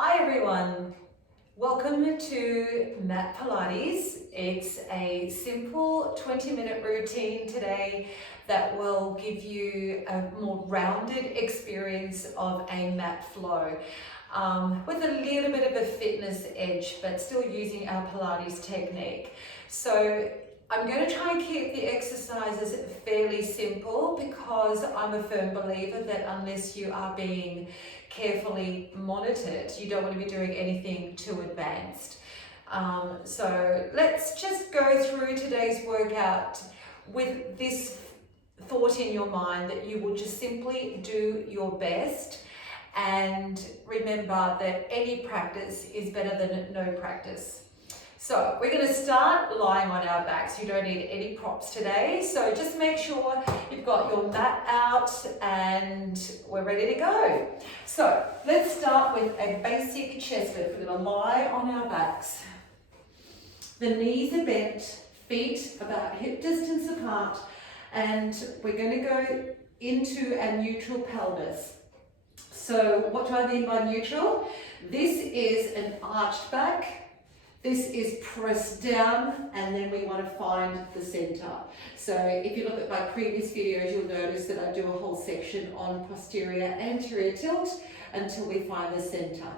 Hi everyone, welcome to Mat Pilates. It's a simple 20-minute routine today that will give you a more rounded experience of a mat flow with a little bit of a fitness edge, but still using our Pilates technique. So I'm going to try and keep the exercises fairly simple because I'm a firm believer that unless you are being carefully monitored, you don't want to be doing anything too advanced. So let's just go through today's workout with this thought in your mind that you will just simply do your best, and remember that any practice is better than no practice. So we're going to start lying on our backs. You don't need any props today. So just make sure you've got your mat out and we're ready to go. So let's start with a basic chest lift. We're going to lie on our backs. The knees are bent, feet about hip distance apart, and we're going to go into a neutral pelvis. So what do I mean by neutral? This is an arched back. This is pressed down, and then we want to find the center. So if you look at my previous videos, you'll notice that I do a whole section on posterior anterior tilt until we find the center.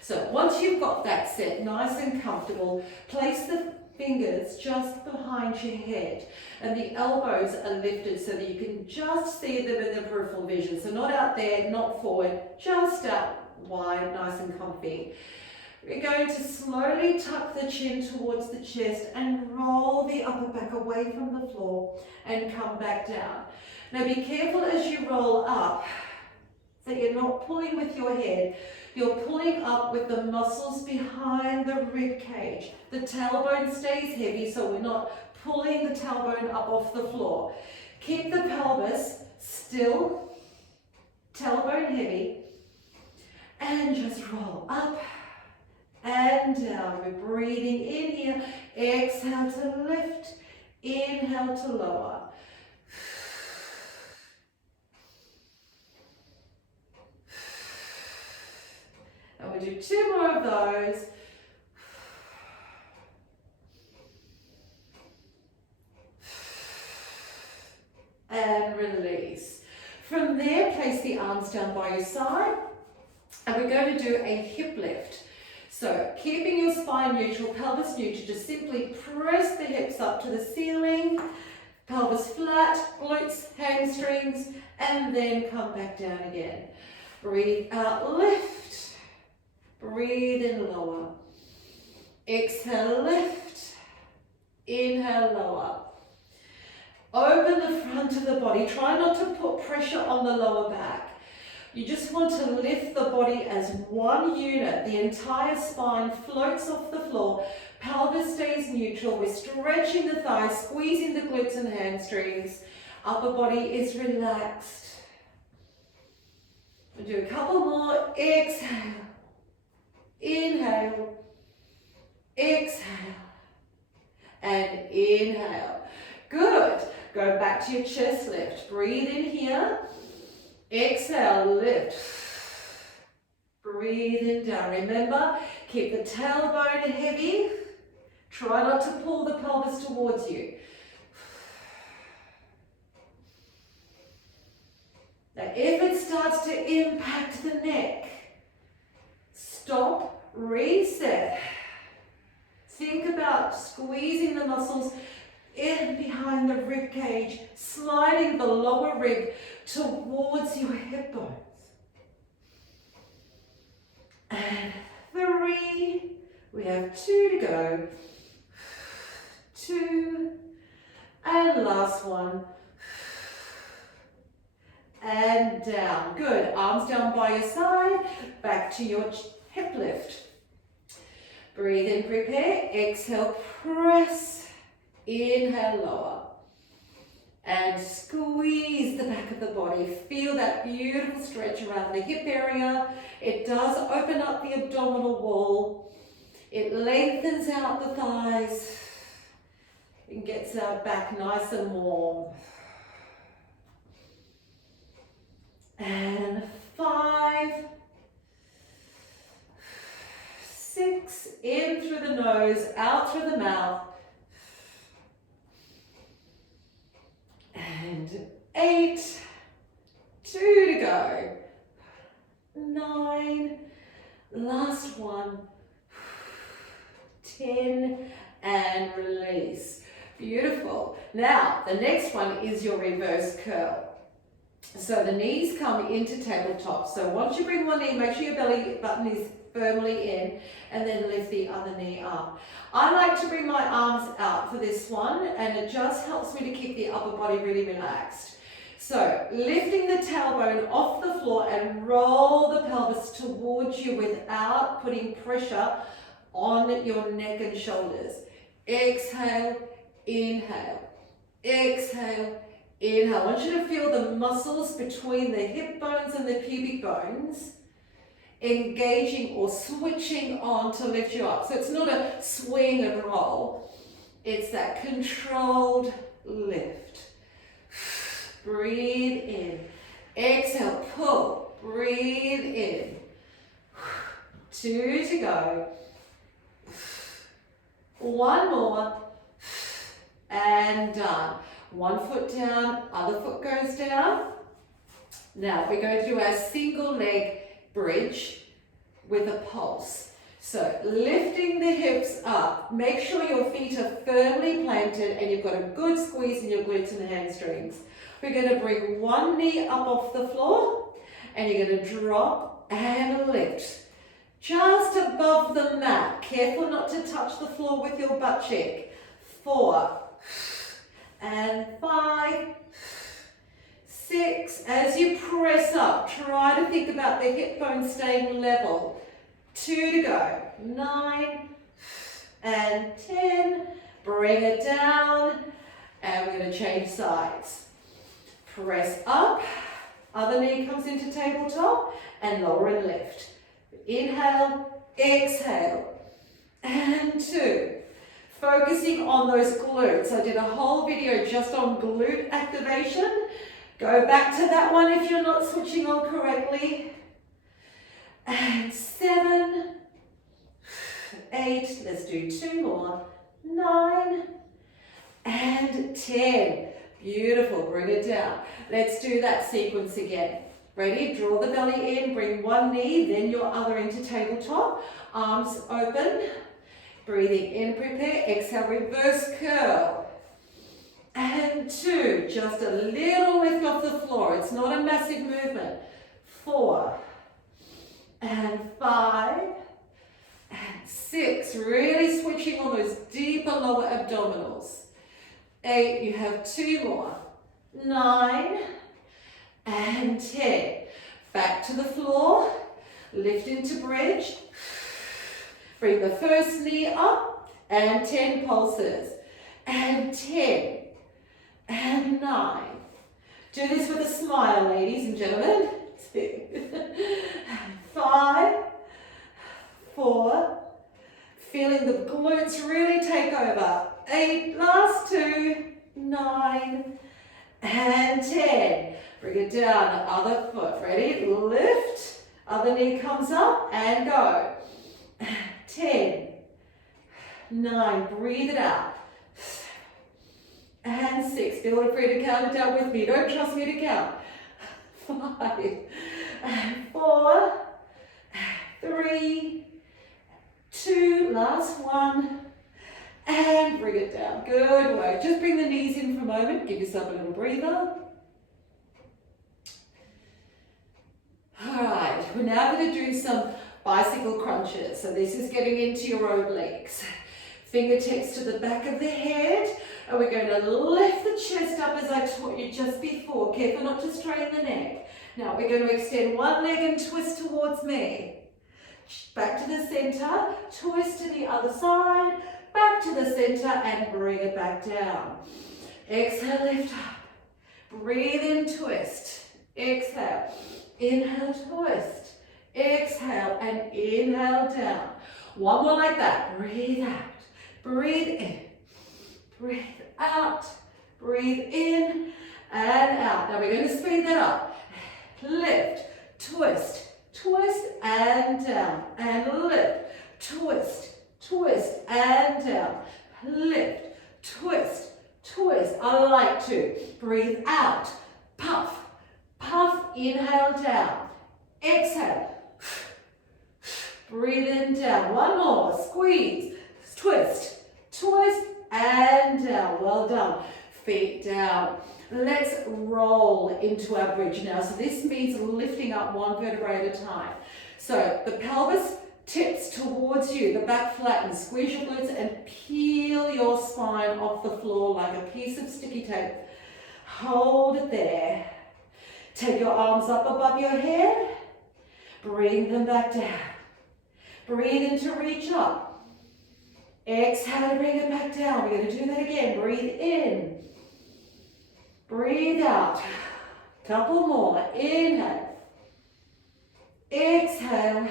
So once you've got that set nice and comfortable, place the fingers just behind your head, and the elbows are lifted so that you can just see them in the peripheral vision. So not out there, not forward, just out wide, nice and comfy. We're going to slowly tuck the chin towards the chest and roll the upper back away from the floor and come back down. Now be careful as you roll up that you're not pulling with your head. You're pulling up with the muscles behind the rib cage. The tailbone stays heavy, so we're not pulling the tailbone up off the floor. Keep the pelvis still, tailbone heavy, and just roll up and down. We're breathing in here. Exhale to lift, inhale to lower. And we'll do 2 more of those. And release. From there, place the arms down by your side, and we're going to do a hip lift. So keeping your spine neutral, pelvis neutral, just simply press the hips up to the ceiling, pelvis flat, glutes, hamstrings, and then come back down again. Breathe out, lift. Breathe in, lower. Exhale, lift. Inhale, lower. Open the front of the body. Try not to put pressure on the lower back. You just want to lift the body as one unit. The entire spine floats off the floor. Pelvis stays neutral. We're stretching the thighs, squeezing the glutes and hamstrings. Upper body is relaxed. We'll do a couple more. Exhale. Inhale. Exhale. And inhale. Good. Go back to your chest lift. Breathe in here. Exhale, lift. Breathe in, down. Remember, keep the tailbone heavy. Try not to pull the pelvis towards you. Now, if it starts to impact the neck, stop, reset. Think about squeezing the muscles in behind the rib cage, sliding the lower rib towards your hip bones. And 3, we have 2 to go. 2, and last one. And down. Good. Arms down by your side, back to your hip lift. Breathe in, prepare. Exhale, press. Inhale, lower. And squeeze the back of the body. Feel that beautiful stretch around the hip area. It does open up the abdominal wall. It lengthens out the thighs. It gets our back nice and warm. And 5, In through the nose, out through the mouth. And 8, 2 to go. 9, last one. 10, and release. Beautiful. Now, the next one is your reverse curl. So the knees come into tabletop. So once you bring one knee, make sure your belly button is firmly in, and then lift the other knee up. I like to bring my arms out for this one, and it just helps me to keep the upper body really relaxed. So lifting the tailbone off the floor and roll the pelvis towards you without putting pressure on your neck and shoulders. Exhale, inhale, exhale, inhale. I want you to feel the muscles between the hip bones and the pubic bones engaging or switching on to lift you up. So it's not a swing and roll. It's that controlled lift. Breathe in. Exhale, pull. Breathe in. 2 to go. 1 more. And done. 1 foot down, other foot goes down. Now we're going to do our single leg bridge with a pulse. So lifting the hips up, make sure your feet are firmly planted and you've got a good squeeze in your glutes and hamstrings. We're going to bring one knee up off the floor and you're going to drop and lift. Just above the mat. Careful not to touch the floor with your butt cheek. 4 and 5, 6. As you press up, try to think about the hip bones staying level. 2 to go. 9 and 10. Bring it down, and we're going to change sides. Press up, other knee comes into tabletop, and lower and lift. Inhale, exhale, and 2. Focusing on those glutes. I did a whole video just on glute activation. Go back to that one if you're not switching on correctly. And 7, 8, let's do 2 more, 9, and 10. Beautiful, bring it down. Let's do that sequence again. Ready? Draw the belly in, bring one knee, then your other into tabletop. Arms open. Breathing in, prepare. Exhale, reverse curl. And 2, just a little lift off the floor. It's not a massive movement. 4 and 5 and 6. Really switching on those deeper lower abdominals. 8, you have 2 more. 9 and 10. Back to the floor. Lift into bridge. Bring the first knee up and 10 pulses. And 10 and 9. Do this with a smile, ladies and gentlemen. 5, 4. Feeling the glutes really take over. 8, last 2, 9, and 10. Bring it down, other foot. Ready? Lift. Other knee comes up and go. 10, 9, breathe it out. And 6, feel free to count it down with me. Don't trust me to count. 5, and 4, 3, 2, last one, and bring it down. Good work. Just bring the knees in for a moment. Give yourself a little breather. All right, we're now going to do some bicycle crunches. So this is getting into your obliques. Fingertips to the back of the head, and we're going to lift the chest up as I taught you just before. Careful not to strain the neck. Now we're going to extend one leg and twist towards me. Back to the center, twist to the other side, back to the center, and bring it back down. Exhale, lift up. Breathe in, twist. Exhale. Inhale, twist. Exhale, and inhale down. One more like that. Breathe out. Breathe in. Breathe out. Breathe in and out. Now we're going to speed that up. Lift, twist, twist, and down. And lift, twist, twist, and down. Lift, twist, twist. I like to. Breathe out, puff, puff, inhale down. Exhale. Breathe in down. One more. Squeeze, twist, twist, and down. Well done. Feet down. Let's roll into our bridge now. So this means lifting up one vertebrae at a time. So the pelvis tips towards you, the back flattens. Squeeze your glutes and peel your spine off the floor like a piece of sticky tape. Hold it there. Take your arms up above your head. Bring them back down. Breathe in to reach up. Exhale, bring it back down. We're going to do that again. Breathe in. Breathe out. Couple more. Inhale. Exhale.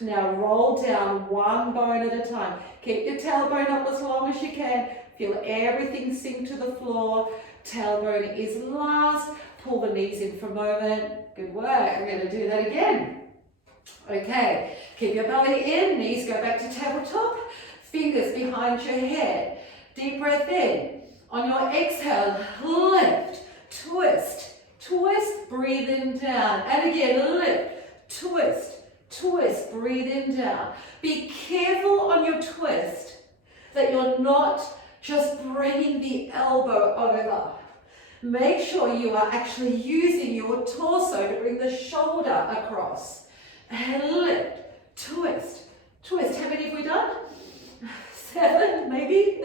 Now roll down one bone at a time. Keep your tailbone up as long as you can. Feel everything sink to the floor. Tailbone is last. Pull the knees in for a moment. Good work. We're going to do that again. Okay. Keep your belly in. Knees go back to tabletop. Fingers behind your head. Deep breath in. On your exhale, lift, twist, twist, breathe in down. And again, lift, twist, twist, breathe in down. Be careful on your twist that you're not just bringing the elbow over. Make sure you are actually using your torso to bring the shoulder across. And lift, twist, twist. How many have we done? 7, maybe.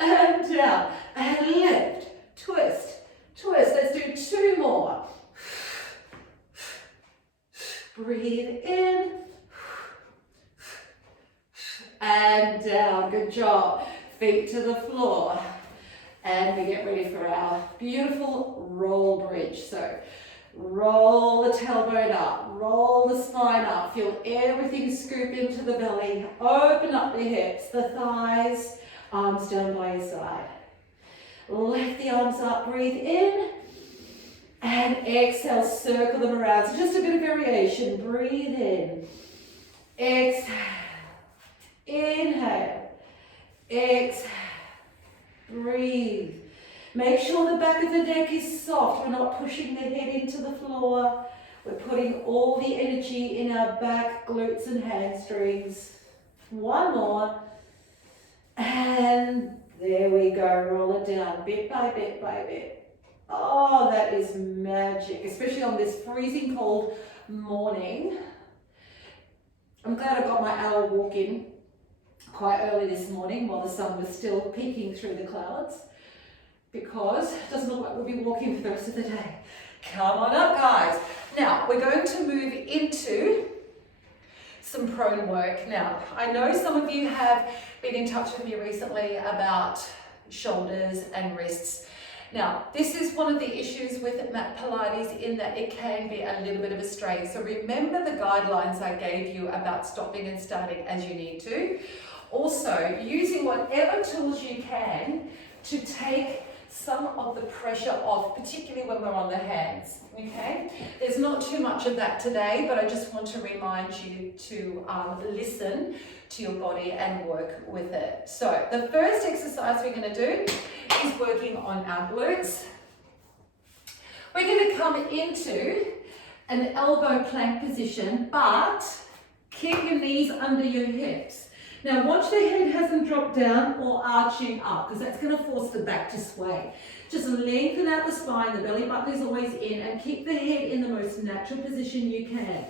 And down. And lift, twist, twist. Let's do 2 more. Breathe in. And down. Good job. Feet to the floor. And we get ready for our beautiful roll bridge. So roll the tailbone up, roll the spine up, feel everything scoop into the belly, open up the hips, the thighs, arms down by your side. Lift the arms up, breathe in, and exhale, circle them around. So just a bit of variation, breathe in, exhale, inhale, exhale, breathe. Make sure the back of the neck is soft. We're not pushing the head into the floor. We're putting all the energy in our back, glutes and hamstrings. 1 more. And there we go. Roll it down bit by bit by bit. Oh, that is magic, especially on this freezing cold morning. I'm glad I got my hour walk in quite early this morning while the sun was still peeking through the clouds, because it doesn't look like we'll be walking for the rest of the day. Come on up, guys. Now, we're going to move into some prone work. Now, I know some of you have been in touch with me recently about shoulders and wrists. Now, this is one of the issues with Mat Pilates in that it can be a little bit of a strain. So remember the guidelines I gave you about stopping and starting as you need to. Also, using whatever tools you can to take some of the pressure off, particularly when we're on the hands, okay? There's not too much of that today, but I just want to remind you to listen to your body and work with it. So the first exercise we're going to do is working on our glutes. We're going to come into an elbow plank position, but keep your knees under your hips. Now watch the head hasn't dropped down or arching up, because that's going to force the back to sway. Just lengthen out the spine, the belly button is always in, and keep the head in the most natural position you can.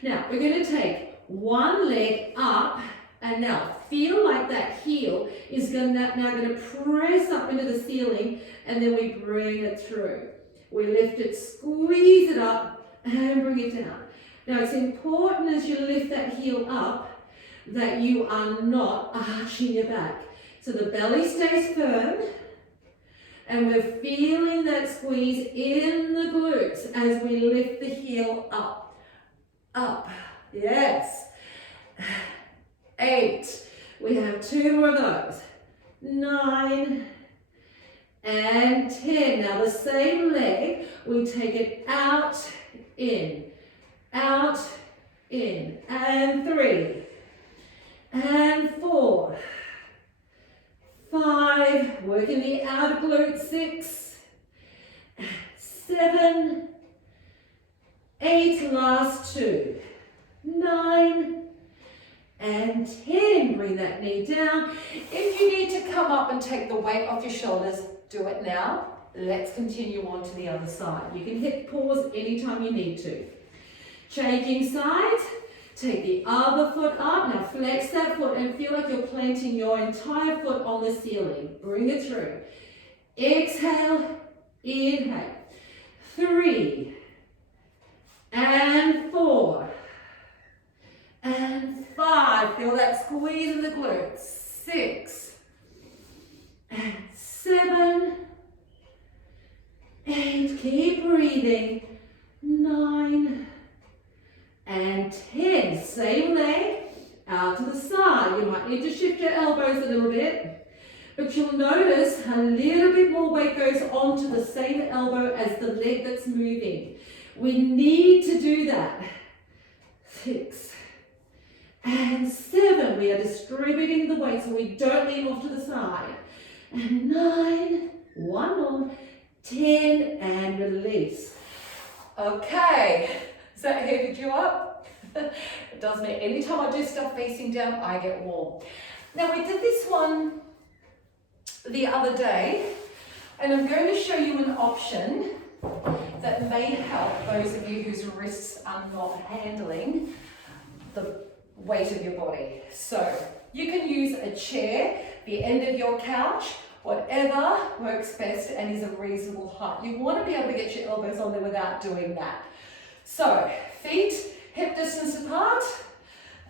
Now we're going to take one leg up, and now feel like that heel is now going to press up into the ceiling, and then we bring it through. We lift it, squeeze it up, and bring it down. Now it's important as you lift that heel up that you are not arching your back. So the belly stays firm, and we're feeling that squeeze in the glutes as we lift the heel up, up, yes. 8, we have 2 more of those. 9, and 10. Now the same leg, we take it out, in, out, in, and 3, and 4, 5, working the outer glute, 6, 7, 8, last 2, 9, and 10. Bring that knee down. If you need to come up and take the weight off your shoulders, do it now. Let's continue on to the other side. You can hit pause anytime you need to. Changing sides, take the other foot up. Now flex that foot and feel like you're planting your entire foot on the ceiling. Bring it through. Exhale, inhale. 3, and 4, and 5. Feel that squeeze in the glutes. 6, and 7, 8. Keep breathing. 9, and 10. Same leg, out to the side. You might need to shift your elbows a little bit, but you'll notice a little bit more weight goes onto the same elbow as the leg that's moving. We need to do that. 6, and 7. We are distributing the weight so we don't lean off to the side. And 9, one more, 10, and release. Okay, does that heated you up? It does me. Anytime I do stuff facing down, I get warm. Now we did this one the other day, and I'm going to show you an option that may help those of you whose wrists are not handling the weight of your body. So you can use a chair, the end of your couch, whatever works best and is a reasonable height. You want to be able to get your elbows on there without doing that. So feet hip distance apart.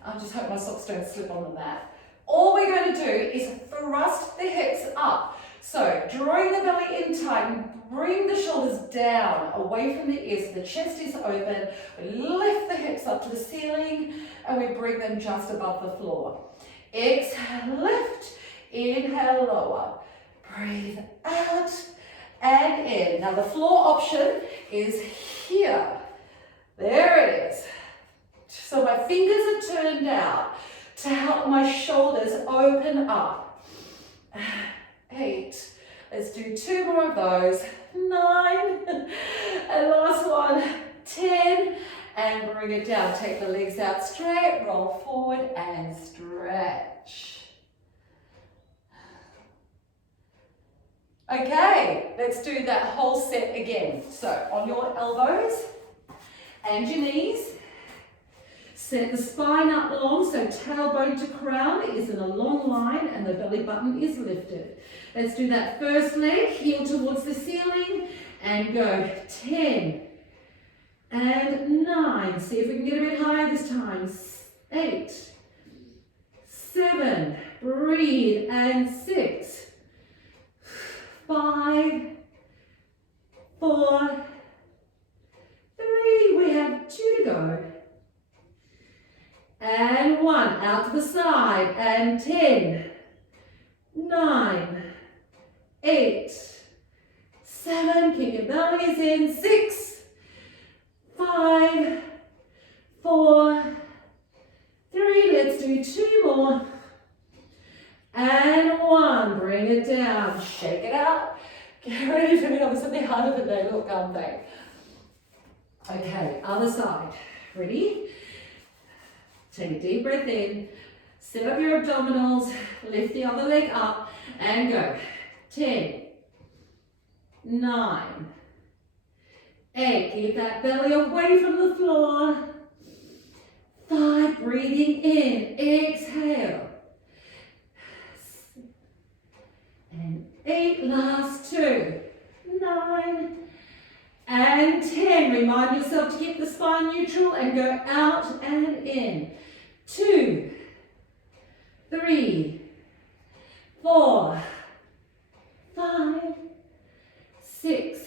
I just hope my socks don't slip on the mat. All we're going to do is thrust the hips up. So drawing the belly in tight and bring the shoulders down away from the ears so the chest is open. We lift the hips up to the ceiling and we bring them just above the floor. Exhale, lift. Inhale, lower. Breathe out and in. Now the floor option is here. There it is. So my fingers are turned out to help my shoulders open up. 8. Let's do 2 more of those. 9. And last one. 10. And bring it down. Take the legs out straight. Roll forward and stretch. Okay, let's do that whole set again. So on your elbows and your knees. Set the spine up long, so tailbone to crown is in a long line and the belly button is lifted. Let's do that first leg, heel towards the ceiling and go 10 and 9. See if we can get a bit higher this time. 8, 7, breathe, and 6, 5, 4, 3. We have 2 to go. And 1, out to the side, and 10, 9, 8, 7, keep your bellies in, 6, 5, 4, 3, let's do 2 more, and 1, bring it down, shake it out, get ready for me, I'm something harder than they look, aren't they? Okay, other side, ready? Take a deep breath in, set up your abdominals, lift the other leg up and go. 10, 9, 8, keep that belly away from the floor. 5, breathing in, exhale. And 8, last 2, 9, and 10. Remind yourself to keep the spine neutral and go out and in. 2, 3, 4, 5, 6,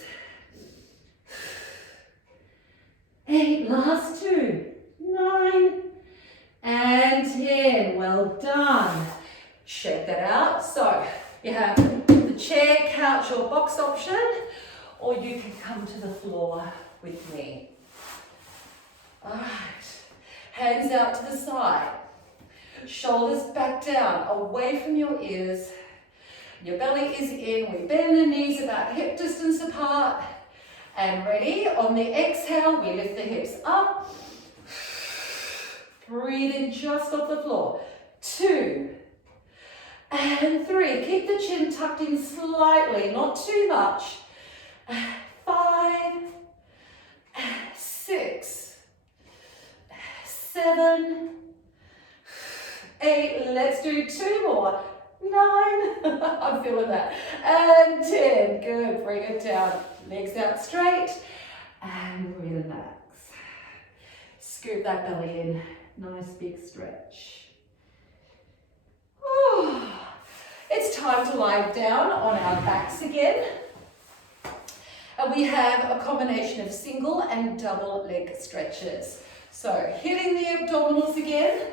8, last 2, 9, and 10. Well done. Shake that out. So you have the chair, couch or box option, or you can come to the floor with me. All right. Hands out to the side. Shoulders back down, away from your ears. Your belly is in. We bend the knees about hip distance apart. And ready? On the exhale, we lift the hips up. Breathe in just off the floor. 2 and 3. Keep the chin tucked in slightly, not too much. 5, 6, 7, 8. Let's do 2 more. 9. I'm feeling that. And 10. Good. Bring it down. Legs out straight. And relax. Scoop that belly in. Nice big stretch. Whew. It's time to lie down on our backs again. And we have a combination of single and double leg stretches. So hitting the abdominals again.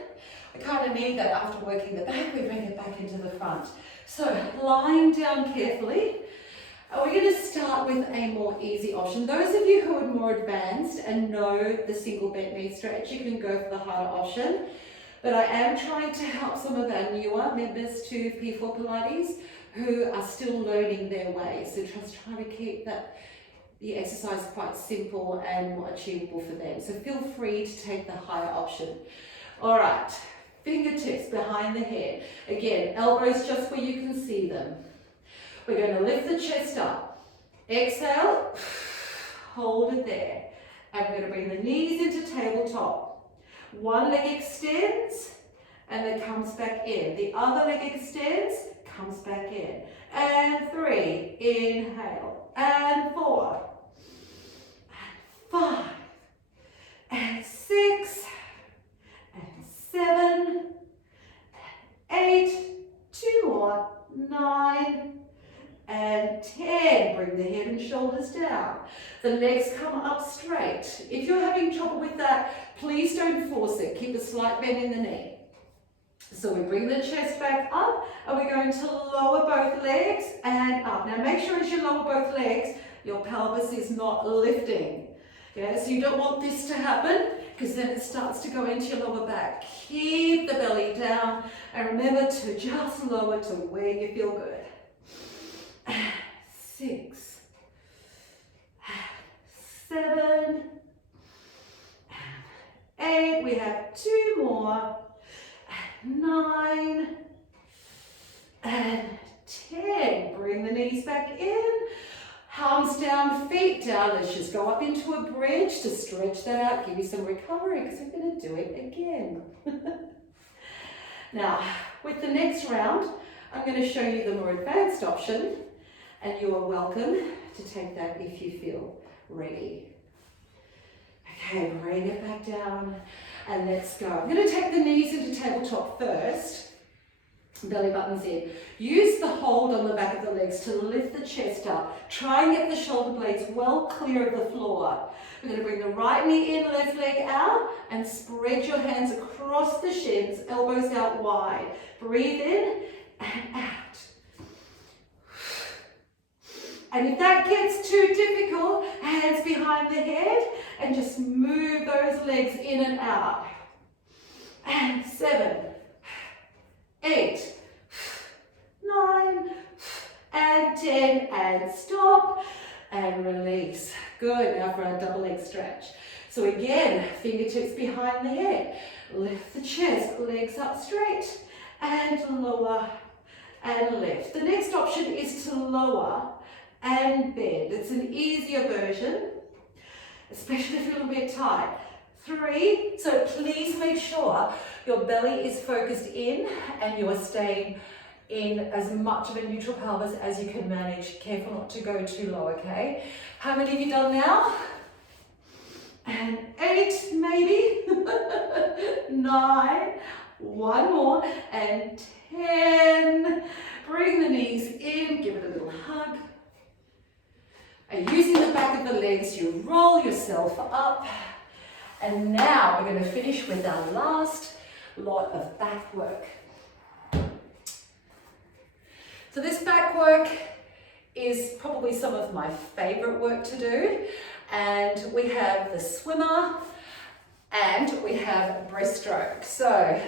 We kind of need that after working the back. We bring it back into the front. So lying down carefully. And we're going to start with a more easy option. Those of you who are more advanced and know the single bent knee stretch, you can go for the harder option. But I am trying to help some of our newer members to P4 Pilates who are still learning their way. So just trying to keep the exercise quite simple and more achievable for them. So feel free to take the higher option. All right, fingertips behind the head. Again, elbows just where you can see them. We're going to lift the chest up. Exhale, hold it there. And we're going to bring the knees into tabletop. One leg extends and then comes back in. The other leg extends, comes back in. And 3, inhale. And 4, and 5, and 6, and 7, and 8, 2 more, 9, and 10. Bring the head and shoulders down. The legs come up straight. If you're having trouble with that, please don't force it. Keep a slight bend in the knee. So we bring the chest back up and we're going to lower both legs and up. Now make sure as you lower both legs, your pelvis is not lifting. Yeah, so you don't want this to happen because then it starts to go into your lower back. Keep the belly down and remember to just lower to where you feel good. 6, 7, 8. We have 2 more. 9 and 10. Bring the knees back in. Arms down, feet down. Let's just go up into a bridge to stretch that out. Give you some recovery because we're going to do it again. Now, with the next round, I'm going to show you the more advanced option. And you are welcome to take that if you feel ready. Okay, bring it back down and let's go. I'm going to take the knees into tabletop first. Belly buttons in. Use the hold on the back of the legs to lift the chest up. Try and get the shoulder blades well clear of the floor. We're going to bring the right knee in, left leg out, and spread your hands across the shins, elbows out wide. Breathe in and out. And if that gets too difficult, hands behind the head and just move those legs in and out. And 7, 8, 9, and 10, and stop, and release. Good, now for our double leg stretch. So again, fingertips behind the head, lift the chest, legs up straight, and lower, and lift. The next option is to lower and bend. It's an easier version, especially if you're a little bit tight. 3, so please make sure your belly is focused in and you are staying in as much of a neutral pelvis as you can manage. Careful not to go too low, okay? How many have you done now? And 8 maybe, 9, 1 more, and 10. Bring the knees in, give it a little hug. And using the back of the legs, you roll yourself up. And now we're going to finish with our last lot of back work. So this back work is probably some of my favorite work to do. And we have the swimmer And we have breaststroke. So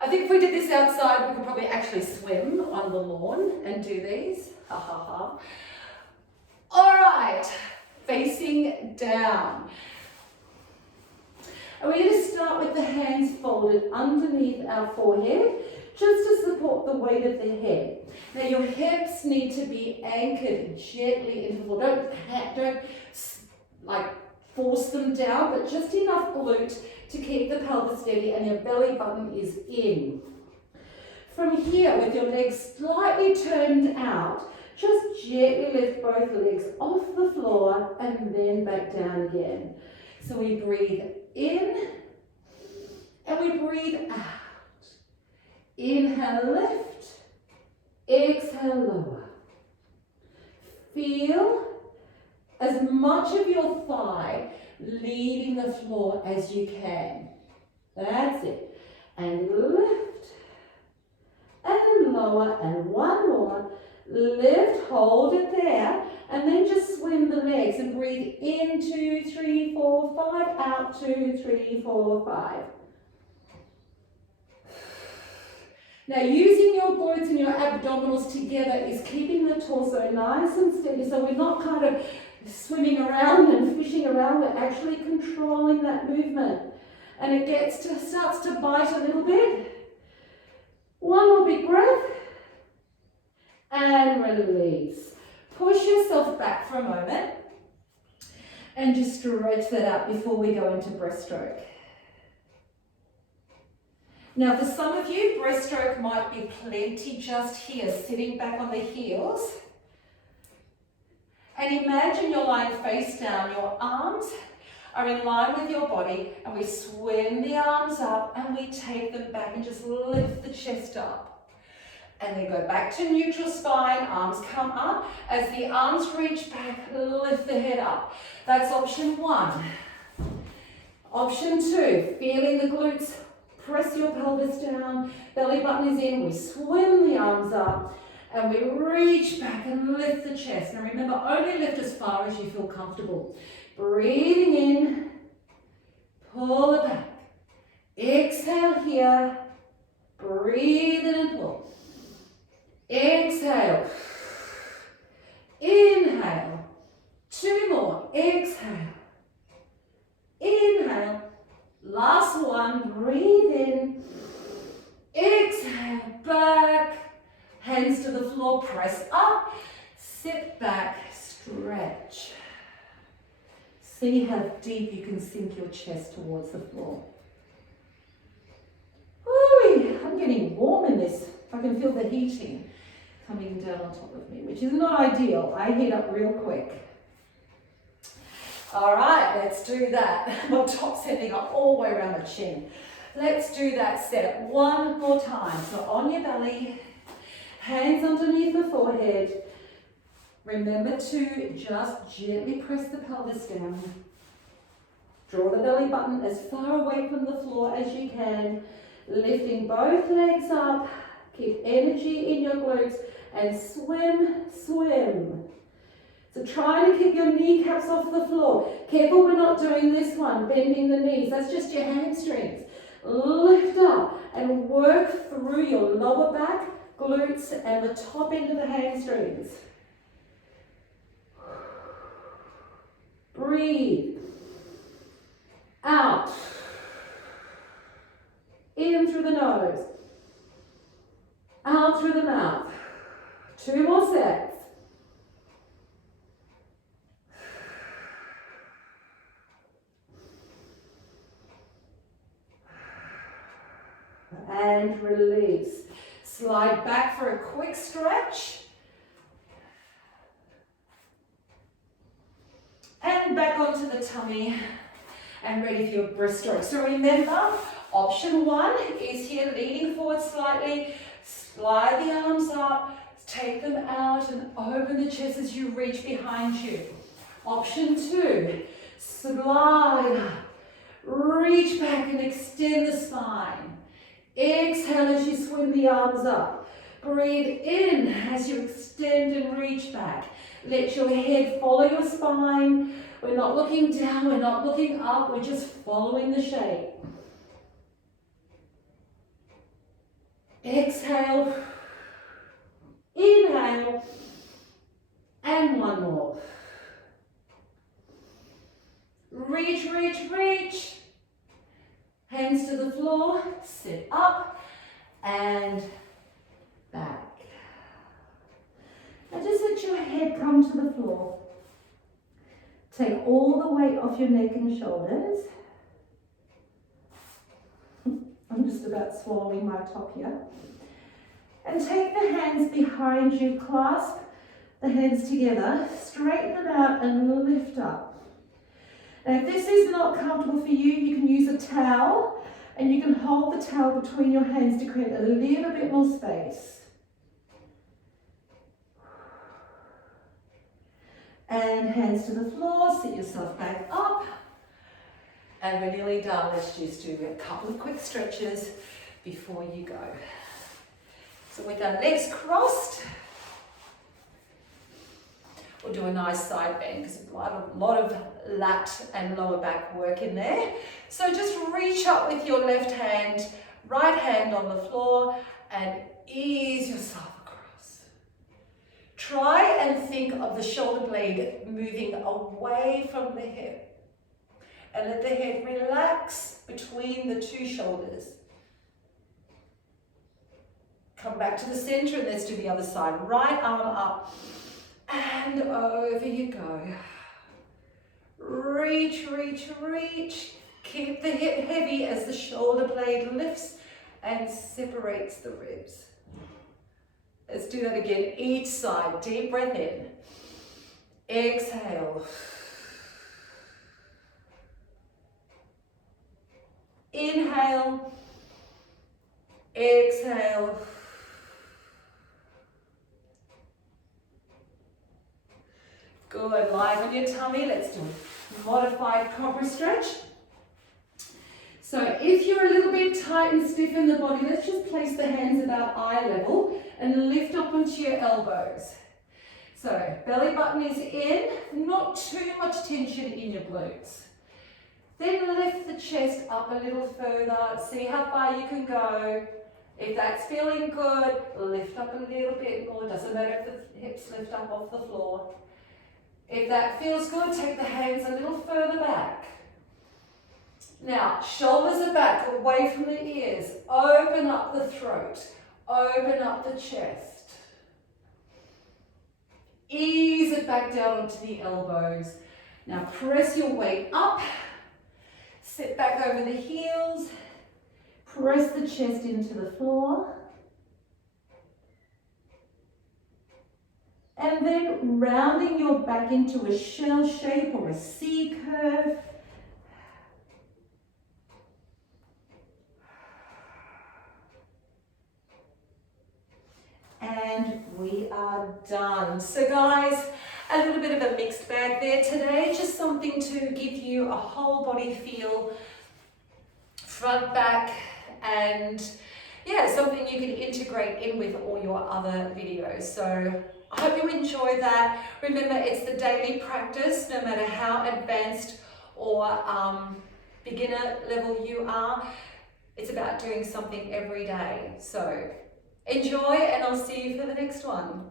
I think if we did this outside, we could probably actually swim on the lawn and do these. Ha ha ha. All right, facing down. And we're going to start with the hands folded underneath our forehead, just to support the weight of the head. Now your hips need to be anchored gently into the floor. Don't like force them down, but just enough glute to keep the pelvis steady and your belly button is in. From here, with your legs slightly turned out, just gently lift both legs off the floor and then back down again. So we breathe in and we breathe out. Inhale, lift. Exhale, lower. Feel as much of your thigh leaving the floor as you can. That's it. And lift and lower, and one more. Lift, hold it there, and then just swim the legs and breathe in, 2, 3, 4, 5, out, 2, 3, 4, 5. Now using your glutes and your abdominals together is keeping the torso nice and steady, so we're not kind of swimming around and fishing around, we're actually controlling that movement. And it starts to bite a little bit. One more big breath. And release. Push yourself back for a moment and just stretch that out before we go into breaststroke. Now for some of you, breaststroke might be plenty just here, sitting back on the heels. And imagine you're lying face down, your arms are in line with your body, and we swim the arms up and we take them back and just lift the chest up. And then go back to neutral spine, arms come up. As the arms reach back, lift the head up. That's option 1. Option 2, feeling the glutes, press your pelvis down, belly button is in, we swim the arms up, and we reach back and lift the chest. Now remember, only lift as far as you feel comfortable. Breathing in, pull it back. Exhale here, breathe in and pull. Exhale, inhale, 2 more, exhale, inhale, last one, breathe in, exhale, back, hands to the floor, press up, sit back, stretch. See how deep you can sink your chest towards the floor. Ooh, I'm getting warm in this. I can feel the heating coming down on top of me, which is not ideal. I heat up real quick. All right, let's do that. My top's heading up all the way around the chin. Let's do that set one more time. So on your belly, hands underneath the forehead. Remember to just gently press the pelvis down. Draw the belly button as far away from the floor as you can. Lifting both legs up. Keep energy in your glutes and swim, swim. So try to keep your kneecaps off the floor. Careful we're not doing this one, bending the knees. That's just your hamstrings. Lift up and work through your lower back, glutes, and the top end of the hamstrings. Breathe. Out. In through the nose. Out through the mouth. 2 more sets. And release. Slide back for a quick stretch. And back onto the tummy and ready for your breaststroke. So remember, option 1 is here, leaning forward slightly. Slide the arms up, take them out and open the chest as you reach behind you. Option 2, slide up, reach back and extend the spine. Exhale as you swim the arms up. Breathe in as you extend and reach back. Let your head follow your spine. We're not looking down, we're not looking up, we're just following the shape. Exhale, inhale, and one more. Reach, reach, reach. Hands to the floor, sit up and back. Now just let your head come to the floor. Take all the weight off your neck and shoulders. I'm just about swallowing my top here. And take the hands behind you, clasp the hands together, straighten them out and lift up. Now if this is not comfortable for you, you can use a towel and you can hold the towel between your hands to create a little bit more space. And hands to the floor, sit yourself back up. And we're nearly done. Let's just do a couple of quick stretches before you go. So with our legs crossed, we'll do a nice side bend because a lot of lat and lower back work in there. So just reach up with your left hand, right hand on the floor and ease yourself across. Try and think of the shoulder blade moving away from the hip. And let the head relax between the two shoulders. Come back to the center and let's do the other side. Right arm up and over you go. Reach, reach, reach. Keep the hip heavy as the shoulder blade lifts and separates the ribs. Let's do that again, each side. Deep breath in. Exhale. Inhale, exhale, good, lie on your tummy. Let's do a modified cobra stretch. So if you're a little bit tight and stiff in the body, let's just place the hands about eye level and lift up onto your elbows. So belly button is in, not too much tension in your glutes. Then lift the chest up a little further, see how far you can go. If that's feeling good, lift up a little bit more. Doesn't matter if the hips lift up off the floor. If that feels good, take the hands a little further back. Now, shoulders are back, away from the ears. Open up the throat, open up the chest. Ease it back down onto the elbows. Now press your weight up. Sit back over the heels, press the chest into the floor, and then rounding your back into a shell shape or a C curve. And we are done. So guys, a little bit of a mixed bag there today, just something to give you a whole body feel, front, back, and yeah, something you can integrate in with all your other videos. So I hope you enjoy that. Remember, it's the daily practice, no matter how advanced or beginner level you are, it's about doing something every day. So enjoy, and I'll see you for the next one.